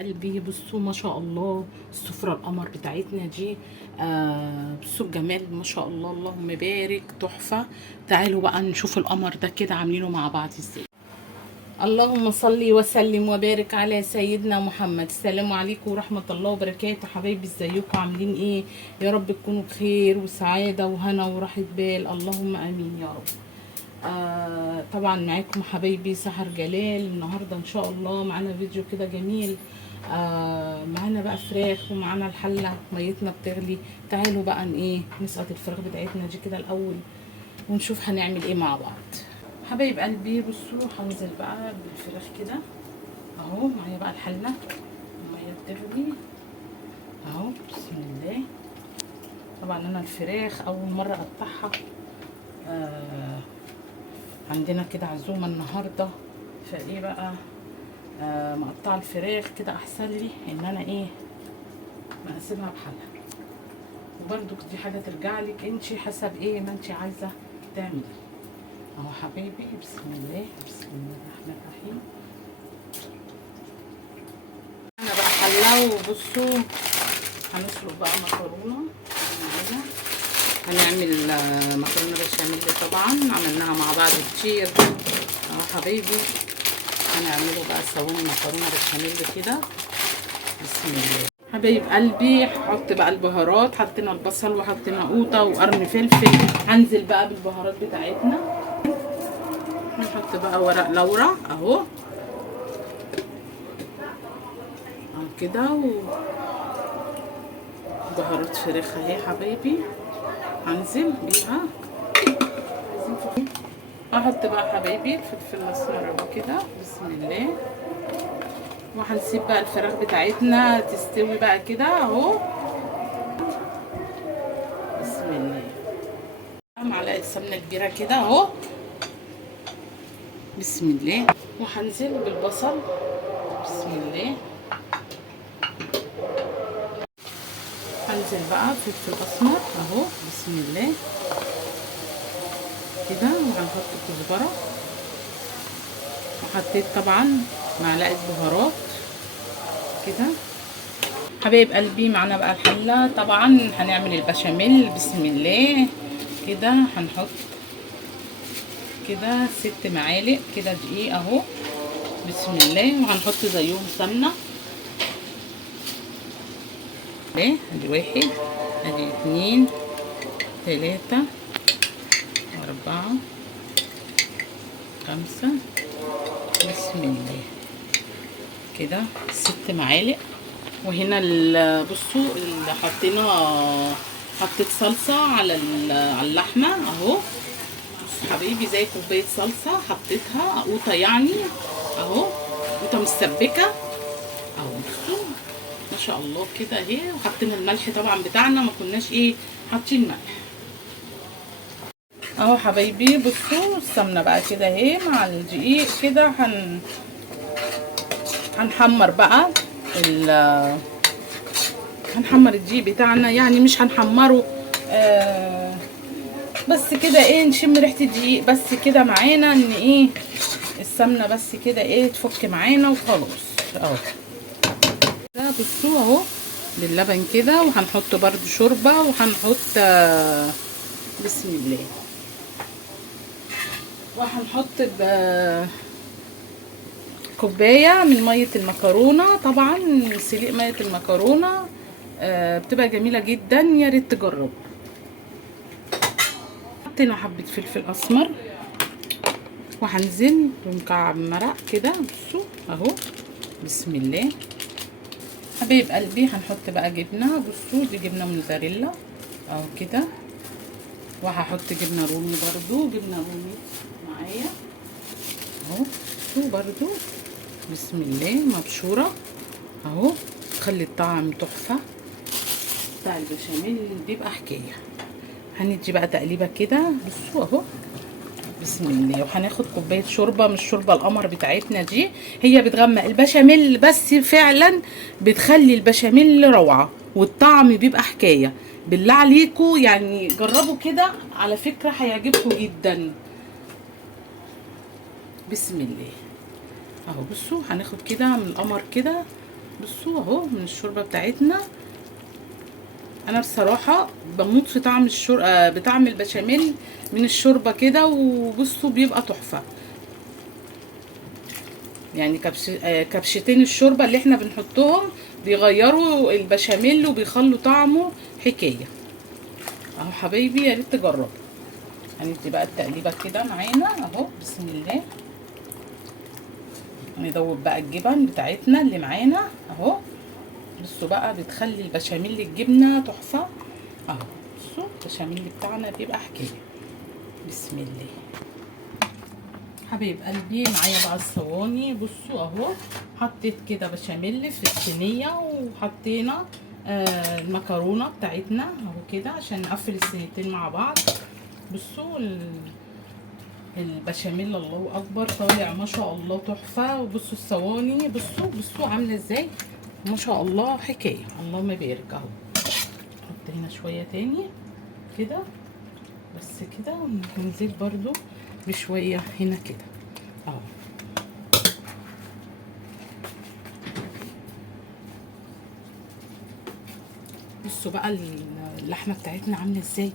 قلبي بصوا ما شاء الله السفرة القمر بتاعتنا دي. بصوا الجمال ما شاء الله، اللهم بارك، تحفة. تعالوا بقى نشوف القمر ده كده عاملينه مع بعض ازاي. اللهم صل وسلم وبارك على سيدنا محمد. السلام عليكم ورحمة الله وبركاته. حبايبي ازيكم عاملين ايه؟ يا رب تكونوا بخير وسعادة وهنا وراحة بال، اللهم امين يا رب. طبعا معاكم حبايبي سحر جلال. النهارده ان شاء الله معانا فيديو كده جميل. معانا بقى فراخ ومعانا الحله ميتنا بتغلي. تعالوا بقى نسقط الفراخ بتاعتنا دي كده الاول ونشوف هنعمل ايه مع بعض. حبايب قلبي بصوا هنزل بقى بالفراخ كده اهو. معايا بقى الحله الميه بتغلي اهو، بسم الله. طبعا انا الفراخ اول مره اقطعها. عندنا كده عزومه النهارده، فايه بقى مقطعه الفراخ كده احسن لي ان انا ما اسيبها بحالها. وبرده دي حاجه ترجع لك انتي حسب ما انتي عايزه تعملي. اهو حبايبي بسم الله، بسم الله الرحمن الرحيم. انا بقى حله. وبصوا هنسلق بقى مكرونه. هنعمل مكرونه بشاميل. طبعا عملناها مع بعض كتير اهو حبايبي. هنعمله بقى صواني مكرونه بشاميل كده بسم الله. حبايب قلبي هحط بقى البهارات. حطينا البصل وحطينا قوطه وقرن فلفل. هنزل بقى بالبهارات بتاعتنا. هنحط بقى ورق لورا اهو كده، وبهارات فراخ اهي حبايبي هنزل بيها. هحط بقى حبايبي الفلفل الاسمر اهو كده بسم الله. وهنسيب بقى الفراخ بتاعتنا تستوي بقى كده اهو بسم الله. معلقه سمنه كبيره كده اهو بسم الله. وهنزل بالبصل بسم الله. هنزل بقى فلفل اسمر اهو بسم الله كده. وهنحط كزبره. وحطيت طبعا معلقه بهارات كده. حبايب قلبي معانا بقى الحله. طبعا هنعمل البشاميل بسم الله كده. هنحط كده 6 معالق كده دقيق اهو بسم الله. وهنحط زيهم سمنه. ادي 1 ادي 2 3 4 5 بسم الله كده 6 معالق. وهنا بصوا اللي حطيت صلصه على اللحمه اهو. بصوا حبيبي زي كوبايه صلصه حطيتها قوطه يعني اهو، قوطه مسبكه اهو. بصوا ما شاء الله كده اهي. وحطينا الملح طبعا بتاعنا، ما كناش حاطين ملح اهو حبايبي. بصوا السمنه بقى كده اهي مع الدقيق كده. هنحمر بقى هنحمر الدقيق بتاعنا، يعني مش هنحمره بس كده نشم ريحه الدقيق بس كده معانا ان السمنه بس كده تفك معانا وخلاص اهو. ده بصوا اهو باللبن كده. وهنحط برده شوربه. وهنحط بسم الله. وهنحط كوبايه من ميه المكرونه. طبعا سليق ميه المكرونه بتبقى جميله جدا، يا ريت تجربوا. حطينا حبه فلفل اسمر. وهنزل بمكعب مرق كده بصوا اهو بسم الله. حبايب قلبي هنحط بقى جبنه. بصوا دي جبنه موزاريلا اهو كده. وهحط جبنه رومي برضو، جبنه رومي معايا اهو بصوا برضو بسم الله مبشوره اهو. تخلي الطعم تحفه بتاع البشاميل بيبقى حكايه. هندي بقى تقليبه كده بصوا اهو بسم الله. وهناخد كوبايه شوربه، مش شوربه القمر بتاعتنا دي، هي بتغمق البشاميل بس فعلا بتخلي البشاميل روعه والطعم بيبقى حكايه. بالله عليكم يعني جربوا كده، على فكره هيعجبكم جدا بسم الله اهو. بصوا هناخد كده من القمر كده بصوا اهو من الشوربه بتاعتنا. انا بصراحه بموت في طعم بطعم البشاميل من الشوربه كده، وبصوا بيبقى تحفه. يعني كبشتين الشوربه اللي احنا بنحطهم بيغيروا البشاميل وبيخلوا طعمه حكايه. اهو حبايبي يا ريت تجربوا. هندي بقى التقليبه كده معانا اهو، بسم الله. ندوب بقى الجبن بتاعتنا اللي معانا اهو. بصوا بقى بتخلي البشاميل الجبنه تحفه اهو. بصوا البشاميل بتاعنا بيبقى حكايه. بسم الله حبايب قلبي. معايا بقى الصواني. بصوا اهو حطيت كده بشاميل في الصينيه، وحطينا المكرونه بتاعتنا اهو كده عشان نقفل الصينيتين مع بعض. بصوا البشاميل الله اكبر طالع ما شاء الله تحفه. وبصوا الصواني، بصوا عامله ازاي ما شاء الله حكايه. اللهم بارك اهو. نحط هنا شويه تاني كده بس كده، وننزل برضو بشويه هنا كده اهو. بصوا بقى اللحمه بتاعتنا عامله ازاي.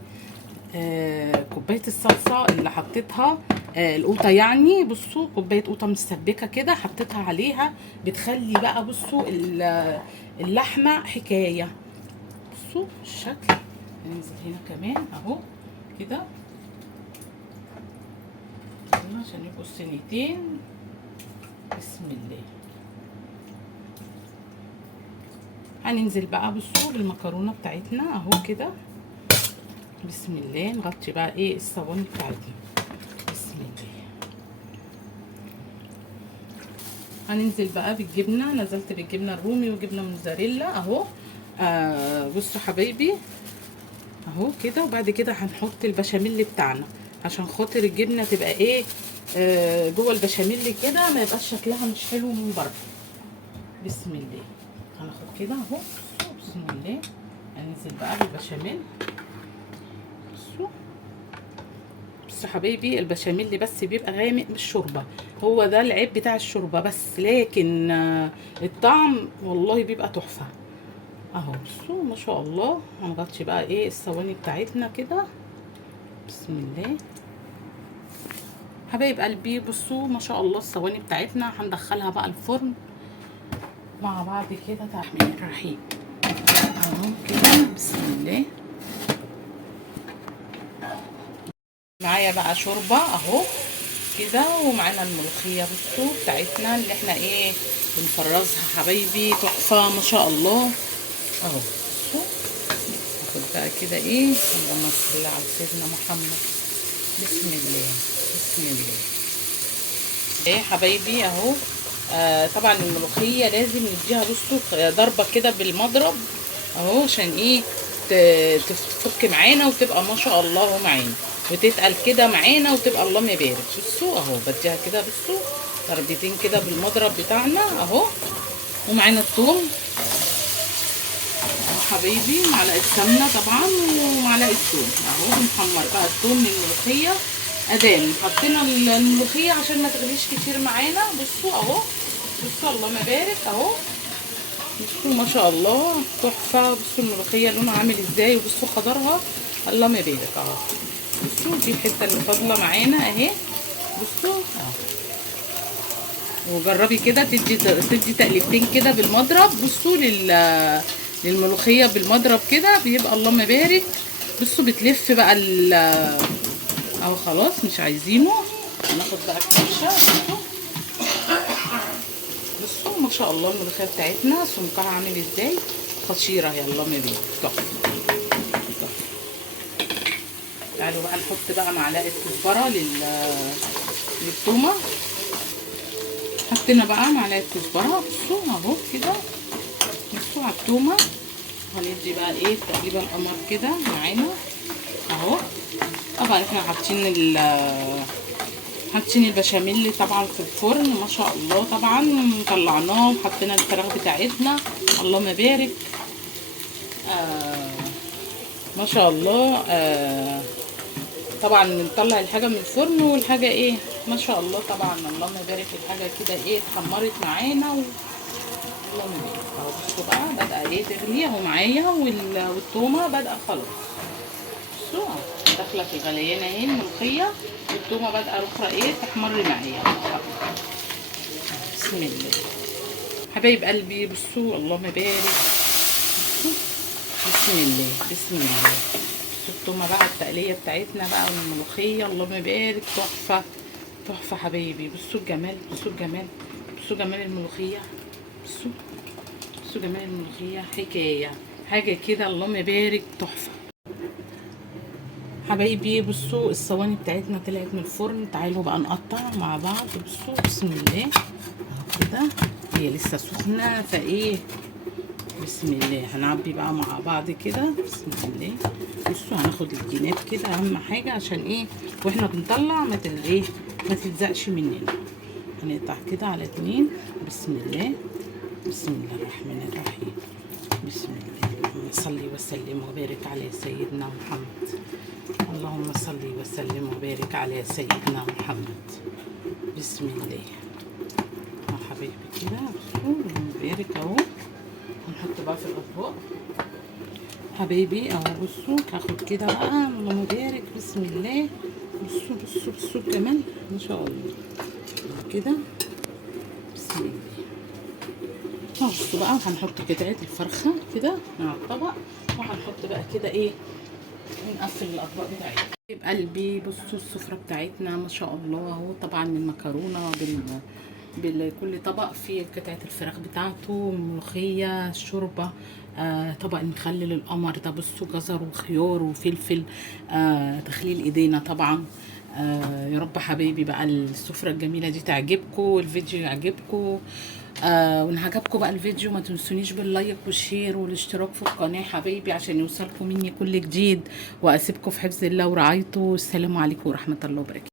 كوبايه الصلصه اللي حطيتها القوطه يعني. بصوا كوبايه قوطه متسبكه كده حطيتها عليها، بتخلي بقى بصوا اللحمه حكايه. بصوا الشكل. ننزل هنا كمان اهو كده عشان يبقوا الصينيتين. بسم الله. هننزل بقى بصوا بالمكرونه بتاعتنا اهو كده. بسم الله. نغطي بقى ايه الصواني بتاعتنا. بسم الله. هننزل بقى بالجبنه. نزلت بالجبنه الرومي وجبنه موزاريلا اهو. بصوا حبايبي اهو كده. وبعد كده هنحط البشاميل بتاعنا عشان خاطر الجبنه تبقى ايه جوه البشاميل كده، ما يبقاش شكلها مش حلو من بره. بسم الله. هناخد كده اهو. بسم الله. هننزل بقى بالبشاميل. بصوا حبايبي البشاميل بس بيبقى غامق من الشوربه، هو ده العيب بتاع الشوربه بس، لكن الطعم والله بيبقى تحفه اهو. بصوا ما شاء الله. هنغطي بقى ايه الصواني بتاعتنا كده. بسم الله حبايب قلبي. بصوا ما شاء الله الصواني بتاعتنا هندخلها بقى الفرن مع بعض كده. الرحمن الرحيم اهو كده. بسم الله. معايا بقى شوربه اهو كده، ومعانا الملوخيه بصوا بتاعتنا اللي احنا ايه بنفرزها حبايبي تحفه ما شاء الله اهو. بصوا ناخد بقى كده ايه. اللهم صل على سيدنا محمد. بسم الله. بسم الله. ايه حبايبي اهو. طبعا الملوخيه لازم نديها بصوا ضربه كده بالمضرب اهو عشان ايه تفك معانا وتبقى ما شاء الله معانا، وتتقل كده معانا وتبقى اللهم بارك. بصوا اهو بديها كده بصوا ضربتين كده بالمضرب بتاعنا اهو. ومعانا الثوم اهو حبايبي، معلقه سمنه طبعا ومعلقه ثوم اهو. بنحمر بقى الثوم من الملوخيه ادام حطينا الملوخيه عشان ما تغليش كتير معانا. بصوا اهو. بصوا اللهم بارك اهو. بصوا ما شاء الله تحفه. بصوا الملوخيه لونها عامل ازاي، وبصوا خضرها اللهم بارك اهو. بصوا دي الحته اللي فاضله معانا اهي. بصوا اهو. وجربي كده تدي تقليبتين كده بالمضرب. بصوا للملوخيه بالمضرب كده بيبقى اللهم بارك. بصوا بتلف بقى اهو خلاص مش عايزينه. هناخد بقى الكبشه. بصوا ما شاء الله الملوخيه بتاعتنا سمكها عامل ازاي خطيره يا اللهم بارك تحفه. تعالوا بقى نحط بقى معلقه كزبره للتومه. حطينا بقى معلقه كزبره. بصوا اهو كده. بصوا على التومه. هندي بقى ايه تقريبا القمر كده معانا اهو. طبعا احنا حاطين البشاميل طبعا في الفرن ما شاء الله. طبعا طلعناه وحطينا الفراخ بتاعتنا اللهم بارك. ما شاء الله. طبعا بنطلع الحاجه من الفرن والحاجه ايه ما شاء الله. طبعا اللهم بارك الحاجه كده ايه اتحمرت معانا اللهم بارك اهو. بصوا بقى بدأ ايه تغلي اهو معايا، والتومه بدأ خلاص. بصوا اهو داخله في الغليان اهي الملوخيه، والتومه بدأ اخرى ايه تحمر معايا. بسم الله حبايب قلبي. بصوا اللهم بارك. بصوا بسم الله بسم الله. بصوا التومه بقى التقليه بتاعتنا بقى والملوخيه اللهم بارك تحفه تحفه حبايبي. بصوا الجمال بصوا الجمال بصوا جمال الملوخيه. بصوا بصوا جمال الملوخيه حكايه حاجه كده اللهم بارك تحفه حبايبي. بصوا الصواني بتاعتنا طلعت من الفرن، تعالوا بقى نقطع مع بعض. بصوا بسم الله اهو كده، هي لسه سخنه فايه بسم الله هنعبي بقى مع بعض كده بسم الله. بصوا هناخد الجناب كده اهم حاجه عشان ايه واحنا بنطلع ما تلزقش مننا. هنقطع كده على 2 بسم الله. بسم الله الرحمن الرحيم. بسم الله. اللهم صل وسلم وبارك على سيدنا محمد. اللهم صل وسلم وبارك على سيدنا محمد. بسم الله اهو حبايبي كده. بصوا بنبارك اهو. هنحط بقى في الاطباق حبايبي اهو. بصوا هاخد كده بقى اللهم بارك بسم الله. بصوا بصوا بصوا الجمال ما شاء الله كده بسم الله. بصوا بقى هنحط قطعه الفرخه كده مع الطبق، وهنحط بقى كده ايه ونقفل الاطباق بتاعتنا. حبايب قلبي بصوا السفره بتاعتنا ما شاء الله اهو. طبعا المكرونه بكل طبق فيه قطعه الفراخ بتاعته، الملوخيه، الشوربه، طبق المخلل القمر ده. بصوا جزر وخيار وفلفل، تخليل ايدينا طبعا. يا رب حبايبي بقى السفره الجميله دي تعجبكم والفيديو يعجبكم. وان عجبكم بقى الفيديو ما تنسونيش باللايك والشير والاشتراك في القناه حبايبي عشان يوصلكم مني كل جديد، واسيبكم في حفظ الله ورعايته. السلام عليكم ورحمه الله وبركاته.